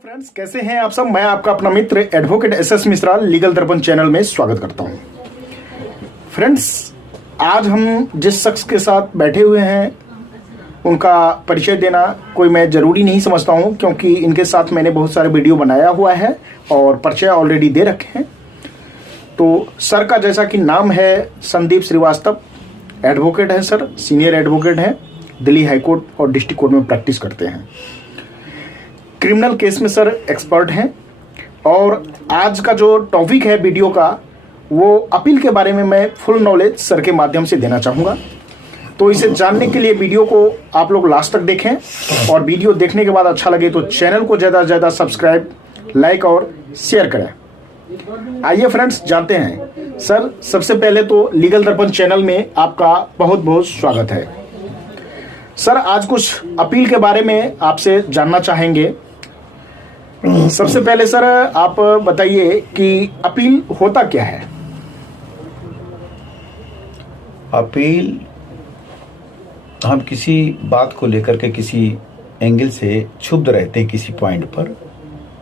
Friends, कैसे हैं आप सब। मैं आपका अपना मित्र एडवोकेट एसएस मिश्रा लीगल दर्पण चैनल में स्वागत करता हूं। फ्रेंड्स, आज हम जिस शख्स के साथ बैठे हुए हैं उनका परिचय देना कोई मैं ज़रूरी नहीं समझता हूं, क्योंकि इनके साथ मैंने बहुत सारे वीडियो बनाया हुआ है और परिचय ऑलरेडी दे रखे हैं। तो सर का जैसा कि नाम है संदीप श्रीवास्तव, एडवोकेट है सर, सीनियर एडवोकेट हैं, दिल्ली हाईकोर्ट और डिस्ट्रिक्ट कोर्ट में प्रैक्टिस करते हैं। क्रिमिनल केस में सर एक्सपर्ट हैं। और आज का जो टॉपिक है वीडियो का, वो अपील के बारे में मैं फुल नॉलेज सर के माध्यम से देना चाहूँगा। तो इसे जानने के लिए वीडियो को आप लोग लास्ट तक देखें, और वीडियो देखने के बाद अच्छा लगे तो चैनल को ज़्यादा से ज़्यादा सब्सक्राइब, लाइक और शेयर करें। आइए फ्रेंड्स, जानते हैं। सर, सबसे पहले तो लीगल दर्पण चैनल में आपका बहुत बहुत स्वागत है। सर, आज कुछ अपील के बारे में आपसे जानना चाहेंगे। सबसे पहले सर आप बताइए कि अपील होता क्या है। अपील, हम किसी बात को लेकर के किसी एंगल से क्षुब्ध रहते हैं किसी पॉइंट पर,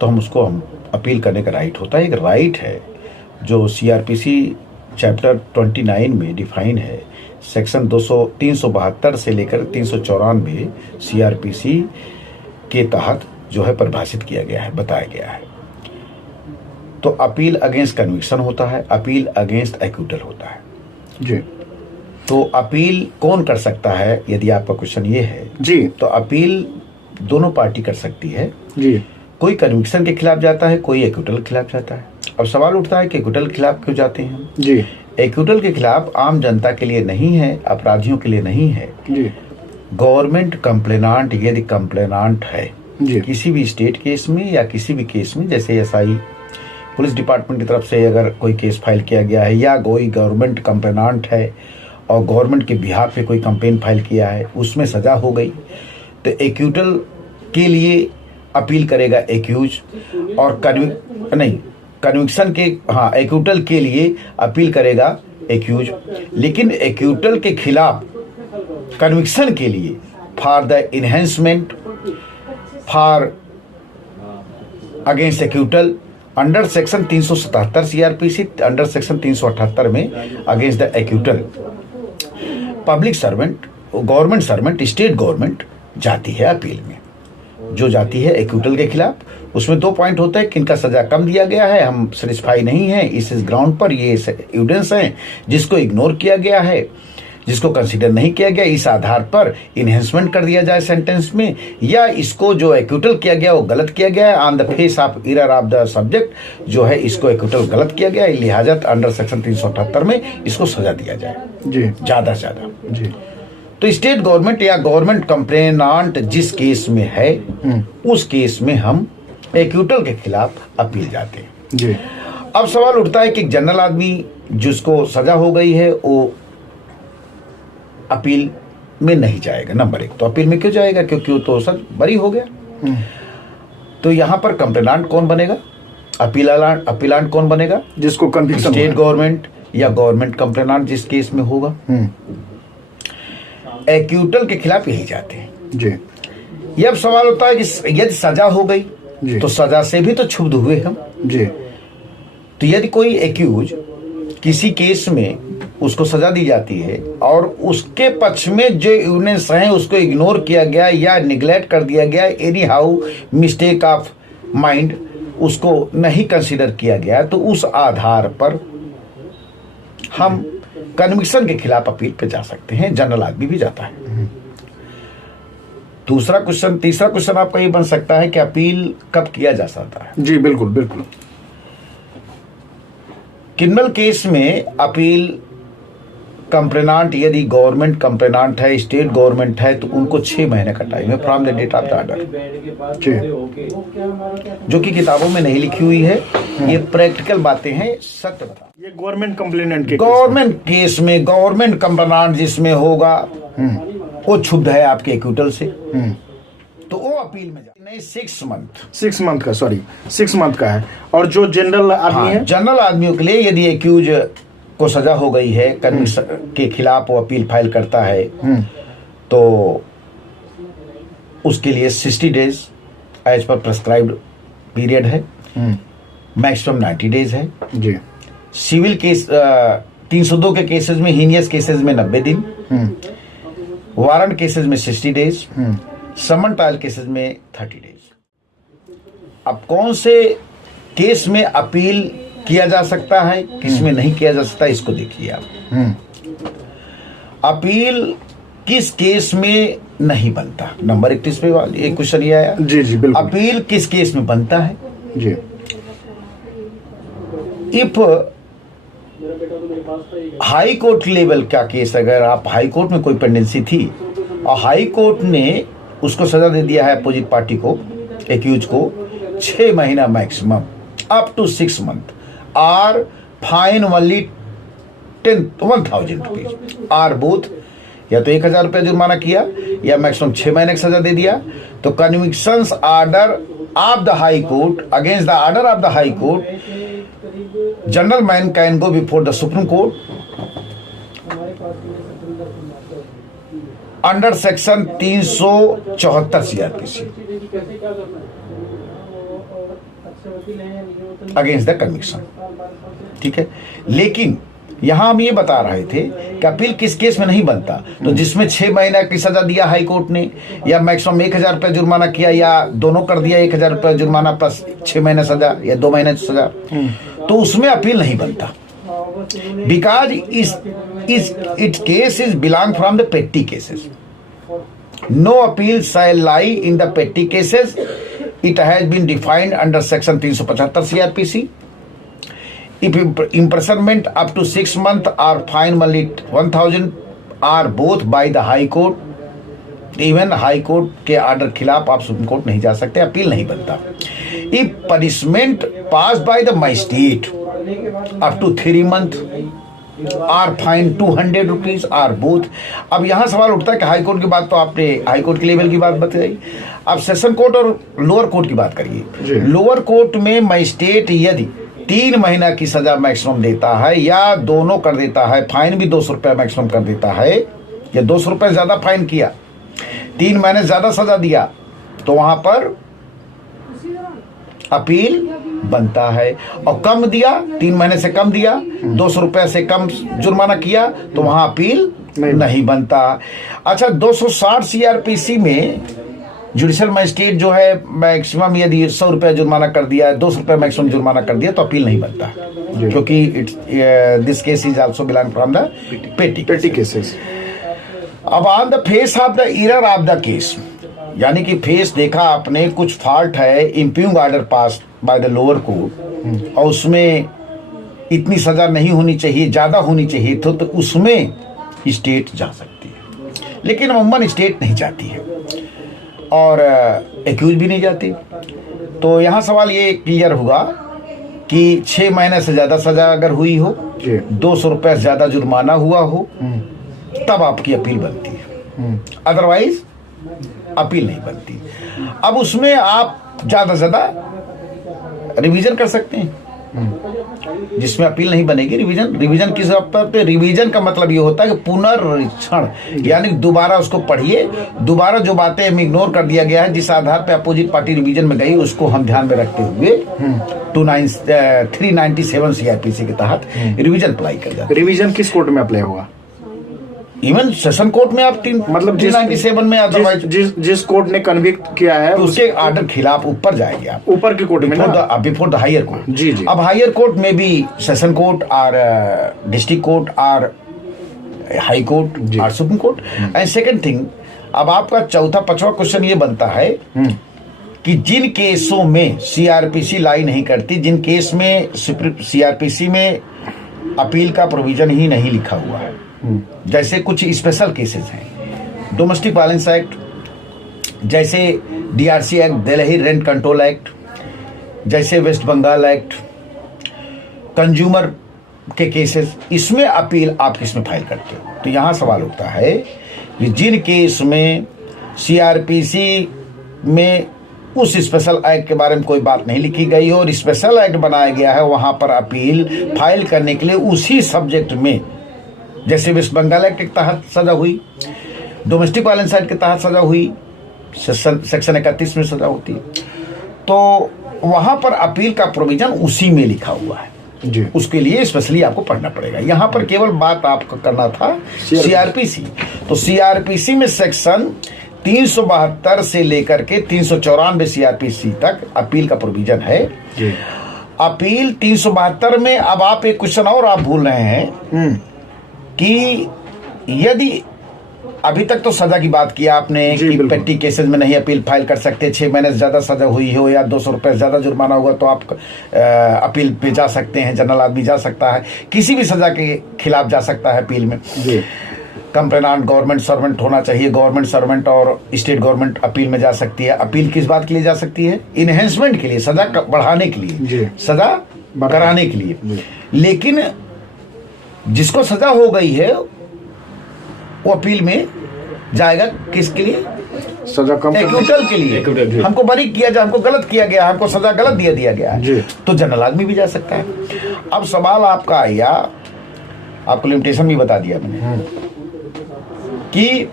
तो हम अपील करने का राइट होता है। एक राइट है जो सीआरपीसी चैप्टर 29 में डिफाइन है। सेक्शन 372 से लेकर 394 सीआरपीसी के तहत जो है परिभाषित किया गया है, बताया गया है। तो अपील अगेंस्ट कन्विक्शन होता है, अपील अगेंस्ट एक्यूटल होता है जी। तो अपील कौन कर सकता है, यदि आपका क्वेश्चन ये है जी, तो अपील दोनों पार्टी कर सकती है जी। कोई कन्विक्शन के खिलाफ जाता है, कोई एक्यूटल के खिलाफ जाता है। अब सवाल उठता है कि एक्यूटल के खिलाफ क्यों जाते हैं हम। जी। एक्यूटल के खिलाफ आम जनता के लिए नहीं है, अपराधियों के लिए नहीं है। जी। गवर्नमेंट कंप्लेनांट यदि कंप्लेनांट है जी। किसी भी स्टेट केस में या किसी भी केस में, जैसे एसआई पुलिस डिपार्टमेंट की तरफ से अगर कोई केस फाइल किया गया है, या कोई गवर्नमेंट कंप्लेनांट है और गवर्नमेंट के बिहाफ पे कोई कंप्लेन फाइल किया है, उसमें सजा हो गई, तो एक्यूटल के लिए अपील करेगा एक्यूज, और कन्विक्शन के एक्यूटल के लिए अपील करेगा एक्यूज। लेकिन एक्यूटल के खिलाफ कन्विक्शन के लिए for the enhancement for against acquittal under section 377 CrPC, under section 378 में against the acquittal public servant, government servant, state government जाती है अपील में। जो जाती है एक्यूटल के खिलाफ, उसमें 2 पॉइंट होता है कि इनका सजा कम दिया गया है, हम सेटिस्फाई नहीं है इस ग्राउंड पर, ये एविडेंस है जिसको इग्नोर किया गया है, जिसको कंसीडर नहीं किया गया, इस आधार पर इन्हेंसमेंट कर दिया जाए सेंटेंस में, या इसको जो एक्यूटल किया गया वो गलत किया गया है, on the face of error of the subject जो है इसको एक्यूटल गलत किया गया है, लिहाजा अंडर सेक्शन 378 में इसको सजा दिया जाए जी, ज्यादा से ज्यादा जी। तो स्टेट गवर्नमेंट या गवर्नमेंट कंप्लेनांट जिस केस में है उस केस में हम एक्यूटल के खिलाफ अपील जाते हैं जी। अब सवाल उठता है कि जनरल आदमी जिसको सजा हो गई है वो अपील में नहीं जाएगा। नंबर 1, तो अपील में क्यों जाएगा, क्योंकि वो तो सर बरी हो गया। तो यहां पर कंप्लेनांट कौन बनेगा, अपीलांट कौन बनेगा, जिसको कन्विक्शन, स्टेट गवर्नमेंट या गवर्नमेंट कंप्लेनांट जिस केस में होगा। एक्यूटल के खिलाफ यही जाते हैं जी। ये अब सवाल होता है कि यदि सजा हो गई तो सजा से भी तो क्षुब्ध हुए हम जी। तो यदि कोई एक्यूज किसी केस में उसको सजा दी जाती है और उसके पक्ष में जो एविडेंस है उसको इग्नोर किया गया या निगलेक्ट कर दिया गया, any how mistake of mind, उसको नहीं कंसीडर किया गया, तो उस आधार पर हम कन्विक्शन के खिलाफ अपील पे जा सकते हैं। जनरल आदमी भी जाता है। तीसरा क्वेश्चन आपका ये बन सकता है कि अपील कब किया जा सकता है। जी बिल्कुल बिल्कुल। क्रिमिनल केस में अपील कंप्लेनांट यदि गवर्नमेंट कंप्लेनांट है, स्टेट गवर्नमेंट है, तो उनको 6 महीने का टाइम है from the date of the order, जो कि किताबों में नहीं लिखी हुई है। ये प्रैक्टिकल बातें हैं, सत्य बता। ये गवर्नमेंट कंप्लेनेंट के गवर्नमेंट केस में गवर्नमेंट कंप्लेनांट जिसमें होगा वो क्षुब्ध है आपके एक्यूटल से, तो वो अपील में नहीं 6 मंथ का, सॉरी 6 मंथ का है। और जो जनरल आदमी है, जनरल आदमियों के लिए यदि एक्यूज को सजा हो गई है, कन्विक्शन के खिलाफ वो अपील फाइल करता है, तो उसके लिए 60 days as per prescribed period है, मैक्सिमम 90 डेज है। जी। सिविल केस 302 के केसेस में, हीनियस केसेस में 90 दिन, वारंट केसेस में 60 डेज, समन ट्रायल केसेस में 30 डेज। अब कौन से केस में अपील किया जा सकता है, किस में नहीं किया जा सकता, इसको देखिए आप। अपील किस केस में नहीं बनता, नंबर 31 पे एक क्वेश्चन ये आया। जी जी बिल्कुल। अपील किस केस में बनता है? जी। इफ हाई कोर्ट लेवल का केस, अगर आप हाई कोर्ट में कोई पेंडेंसी थी और हाई कोर्ट ने उसको सजा दे दिया है अपोजिट पार्टी को, एक्यूज को 6 महीना maximum up to 6 month, or fine only 1,000 rupees or both, या तो 1,000 रुपया जुर्माना किया या मैक्सिमम 6 महीने की सजा दे दिया, तो convictions order of the high court against the order of the high court, general man can go before the supreme court under section 374 CrPC against the conviction. ठीक है, लेकिन यहां हम ये बता रहे थे कि अपील किस केस में नहीं बनता, तो जिसमें 6 महीना की सजा दिया हाई कोर्ट ने, या मैक्सिमम 1,000 रुपया जुर्माना किया, या दोनों कर दिया 1,000 रुपया जुर्माना प्लस 6 महीना सजा या 2 महीने सजा, तो उसमें अपील नहीं बनता। Because it case is belong from the petty cases, no appeal shall lie in the petty cases, it has been defined under section 375 CrPC. If imprisonment up to 6 months or fine only 1,000 are both by the High Court, even High Court के order खिलाफ आप supreme court नहीं जा सकते, appeal नहीं बनता। If punishment passed by the magistrate up to 3 months or fine 200 rupees or both। अब यहाँ सवाल उठता है कि हाई कोर्ट की बात तो आपने हाई कोर्ट के लेवल की बात बताई, अब सेशन कोर्ट और लोअर कोर्ट की बात करिए। लोअर कोर्ट में मजिस्ट्रेट यदि 3 महीना की सजा मैक्सिमम देता है या दोनों कर देता है, फाइन भी 200 रुपया मैक्सिमम कर देता है, या 200 रुपया ज्यादा फाइन किया, 3 महीने ज्यादा सजा दिया, तो वहां पर अपील बनता है। और कम दिया, 3 महीने से कम दिया, 200 रुपया से कम जुर्माना किया, तो वहां अपील नहीं बनता। अच्छा, 260 सीआरपीसी में जुडिशियल मजिस्ट्रेट जो है मैक्सिमम यदि 100 रुपया जुर्माना कर दिया, 200 रुपया मैक्सिमम जुर्माना कर दिया, तो अपील नहीं बनता, क्योंकि this case is also belong from the petty cases. अब on the face of the error of the case, यानी कि फेस देखा आपने कुछ फॉल्ट है, impugned order pass by the lower court, और उसमें इतनी सजा नहीं होनी चाहिए, ज्यादा होनी चाहिए, तो उसमें स्टेट जा सकती है, लेकिन अमूमन स्टेट नहीं जाती है और एक्यूज भी नहीं जाती। तो यहाँ सवाल ये क्लियर हुआ कि 6 महीने से ज्यादा सजा अगर हुई हो, 200 रुपया से ज्यादा जुर्माना हुआ हो, तब आपकी अपील बनती है, अदरवाइज अपील नहीं बनती। अब उसमें आप ज्यादा से ज्यादा रिवीजन कर सकते हैं, जिसमें अपील नहीं बनेगी। रिवीजन किस पर पे? रिवीजन का मतलब ये होता है कि पुनर्निरीक्षण, यानी दोबारा उसको पढ़िए, दोबारा जो बातें हम इग्नोर कर दिया गया है, जिस आधार पे अपोजिट पार्टी रिवीजन में गई, उसको हम ध्यान में रखते हुए 397 सीआरपीसी के तहत रिवीजन अप्लाई कर जाते। रिवीजन किस कोर्ट में अप्लाई होगा? इवन सेशन कोर्ट में आप मतलब 397 में, अदरवाइज जिस कोर्ट ने कन्विक्ट किया है तो उसके ऑर्डर खिलाफ ऊपर जाएंगे आप, ऊपर की कोर्ट में, बिफोर द हायर कोर्ट। जी जी। अब हायर कोर्ट में भी सेशन कोर्ट और डिस्ट्रिक्ट कोर्ट और हाई कोर्ट और supreme court. And second thing, अब आपका चौथा 5वां क्वेश्चन ये बनता है कि जिन केसों में सीआरपीसी लाई नहीं करती, जिन केस में सीआरपीसी में अपील का प्रोविजन ही नहीं लिखा हुआ है, जैसे कुछ स्पेशल केसेस हैं, डोमेस्टिक वायलेंस एक्ट, जैसे DRC act, Delhi rent control act, जैसे वेस्ट बंगाल एक्ट, कंज्यूमर के केसेस, इसमें अपील आप किसमें फाइल करते हो? तो यहां सवाल उठता है कि जिन केस में सीआरपीसी में उस स्पेशल एक्ट के बारे में कोई बात नहीं लिखी गई हो और स्पेशल एक्ट बनाया गया है, वहां पर अपील फाइल करने के लिए उसी सब्जेक्ट में, जैसे वेस्ट बंगाल एक्ट के तहत सजा हुई, डोमेस्टिक वायलेंस एक्ट के तहत सजा हुई, सेक्शन 31 में सजा होती है, तो वहां पर अपील का प्रोविजन उसी में लिखा हुआ है जी। उसके लिए स्पेशली आपको पढ़ना पड़ेगा। यहां पर केवल बात आपको करना था सीआरपीसी। तो सीआरपीसी में सेक्शन 372 से लेकर के 394 सीआरपीसी तक अपील का प्रोविजन है जी। अपील 372 में अब आप एक क्वेश्चन और आप भूल रहे हैं कि यदि अभी तक तो सजा की बात किया आपने कि पेटी केसेस में नहीं अपील फाइल कर सकते, 6 महीने से ज्यादा सजा हुई हो या 200 रुपए ज्यादा जुर्माना होगा तो आप अपील पे जा सकते हैं। जनरल आदमी जा सकता है, किसी भी सजा के खिलाफ जा सकता है अपील में। कंप्लेनांट गवर्नमेंट सर्वेंट होना चाहिए, गवर्नमेंट सर्वेंट और स्टेट गवर्नमेंट अपील में जा सकती है। अपील किस बात के लिए जा सकती है? इनहेंसमेंट के लिए, सजा बढ़ाने के लिए, सजा कराने के लिए। लेकिन जिसको सजा हो गई है वो अपील में जाएगा किसके लिए? सजा कम एक्यूटल के लिए। हमको बरी किया जाए, हमको गलत किया गया, हमको सजा गलत दिया गया है, तो जनरल आदमी भी जा सकता है। अब सवाल आपका आया, आपको लिमिटेशन भी बता दिया मैंने कि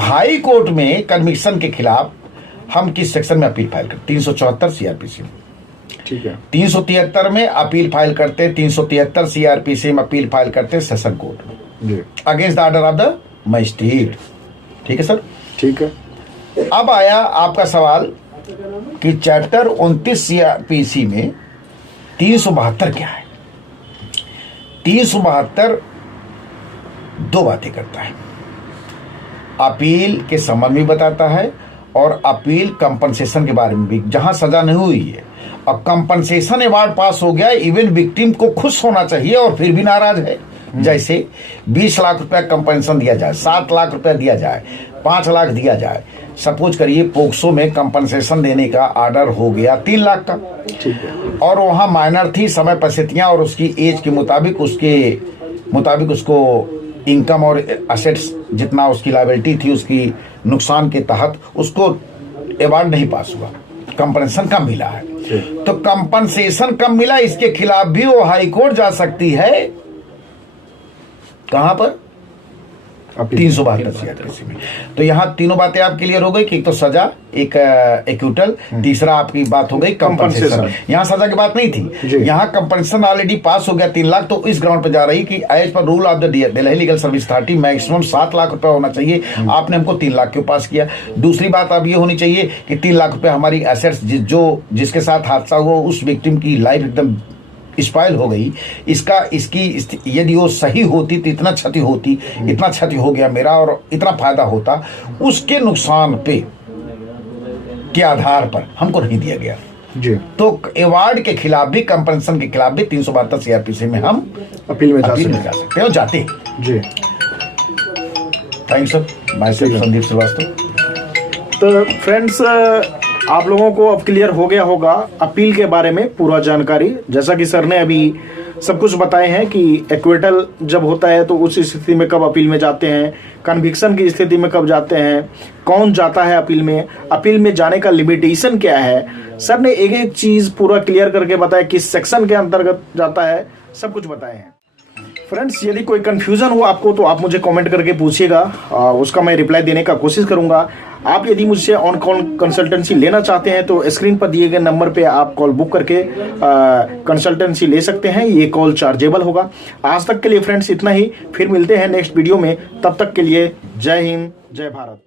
हाई कोर्ट में कन्विक्शन के खिलाफ हम किस सेक्शन में अपील फाइल करते? 374 सीआरपीसी में। ठीक है। 373 में अपील फाइल करते, 373 सीआरपीसी में अपील फाइल करते सेशन कोर्ट में against the order of the magistrate. ठीक है सर? ठीक है। अब आया आपका सवाल कि चैप्टर 29 सीआरपीसी में 372 क्या है? 372 दो बातें करता है, अपील के संबंध में बताता है और अपील कंपनसेशन के बारे में भी। जहां सजा नहीं हुई है और कंपनसेशन अवार्ड पास हो गया, इवन विक्टिम को खुश होना चाहिए और फिर भी नाराज है। जैसे 20 लाख रुपया कंपनसेशन दिया जाए, 7 लाख रुपया दिया जाए, 5 लाख दिया जाए। सपोज करिए पोक्सो में कंपनसेशन देने का ऑर्डर हो गया 3 लाख का, ठीक है, और वहां माइनर थी, समय परिस्थितियां और उसकी एज के मुताबिक उसको इनकम और असेट्स जितना उसकी लायबिलिटी थी उसकी नुकसान के तहत उसको अवार्ड नहीं पास हुआ, कंपनसेशन कम मिला है। तो कंपनसेशन कम मिला, इसके खिलाफ भी वो हाई कोर्ट जा सकती है। कहां पर? 372 सीआरपीसी में। तो यहां तीनों बातें आप क्लियर हो गई कि एक तो सजा, एक एक्यूटल, तीसरा आपकी बात हो गई कंपनसेशन। यहां सजा की बात नहीं थी, यहां कंपनसेशन ऑलरेडी पास हो गया 3 लाख। तो इस ग्राउंड पे जा रही कि as per rule of the Delhi legal service authority maximum 7 lakh रुपया होना चाहिए। आपने हमको 3 लाख क्यों पास किया? दूसरी बात अब ये होनी चाहिए कि 3 लाख रुपया हमारी एसेट्स जिसके साथ हादसा हुआ उस विक्टिम की लाइफ एकदम स्पॉइल हो गई, इसकी यदि वो सही होती तो इतना क्षति होती, इतना क्षति हो गया मेरा और इतना फायदा होता, उसके नुकसान पे के आधार पर हमको नहीं दिया गया जी। तो अवार्ड के खिलाफ भी, कंपनसेशन के खिलाफ भी 372 सीआरपीसी में हम अपील में जा सकते हैं और जाते हैं जी। Thank sir, my self Sandeep Srivastava. तो फ्रेंड्स, आप लोगों को अब क्लियर हो गया होगा अपील के बारे में पूरा जानकारी। जैसा कि सर ने अभी सब कुछ बताए हैं कि एक्विटल जब होता है तो उस स्थिति में कब अपील में जाते हैं, कन्विक्शन की स्थिति में कब जाते हैं, कौन जाता है अपील में जाने का लिमिटेशन क्या है। सर ने एक एक चीज पूरा क्लियर करके बताया, किस सेक्शन के अंतर्गत जाता है, सब कुछ बताए हैं। फ्रेंड्स, यदि कोई कंफ्यूजन हो आपको तो आप मुझे कमेंट करके पूछिएगा, उसका मैं रिप्लाई देने का कोशिश करूंगा। आप यदि मुझसे ऑन कॉल कंसल्टेंसी लेना चाहते हैं तो स्क्रीन पर दिए गए नंबर पे आप कॉल बुक करके कंसल्टेंसी ले सकते हैं। ये कॉल चार्जेबल होगा। आज तक के लिए फ्रेंड्स इतना ही, फिर मिलते हैं नेक्स्ट वीडियो में। तब तक के लिए जय हिंद, जय भारत।